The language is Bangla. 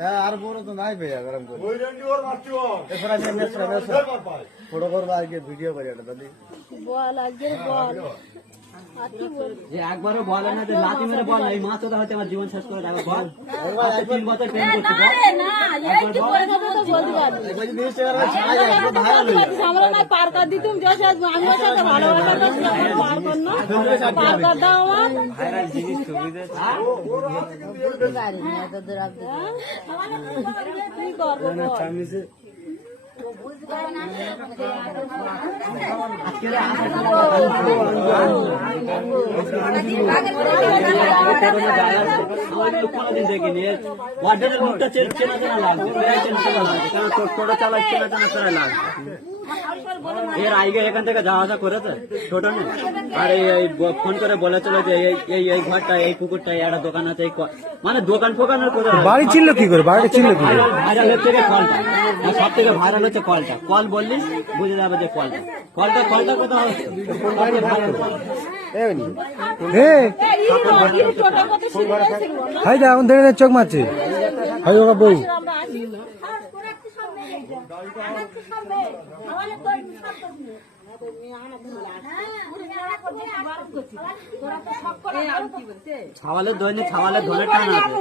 হ্যাঁ আর বড় তো নাই ভাইয়া গরম করে এরপর আমি ফটো করবো আগে ভিডিও করি এটা দাদি বল আগে বল একবারও বলে না যে লাথি মেরে বল এই মাছ ওটা হয়তো আমার জীবন শেষ করে দেবে বল 3 বছর প্রেম করছি বল আমরা না পার কর দিতুম আমি সাথে ভালোবাসা পার কর না পার কর দাও আমার ভাইরাল জিনিস সুবিধা কি করবো কোনদিন দেখিনি ওয়ার্ডের মুখটা চেনা চেনা লাগবে কারণ টোটো চালাই চেনা চেনা চেনা লাগবে এর আগে এখান থেকে যাওয়া আসা করেছে ছোট নেই আর এই ফোন করে বলে চলে যে এই ঘরটা এই পুকুরটা একটা দোকান আছে মানে দোকান ফোকানের কোথায় বাড়ি ছিল কি করে বাড়ি ছিল কি ভাইরাল হচ্ছে কলটা সব থেকে ভাইরাল হচ্ছে কলটা কল বললিস বুঝে যাবে যে কলটা কোথাও হাই দা এখন ধরে চোখ মারছে হাই ওরা বউ ছাওয়ালের দৈনিক ছাওয়ালের ধরে টান আছে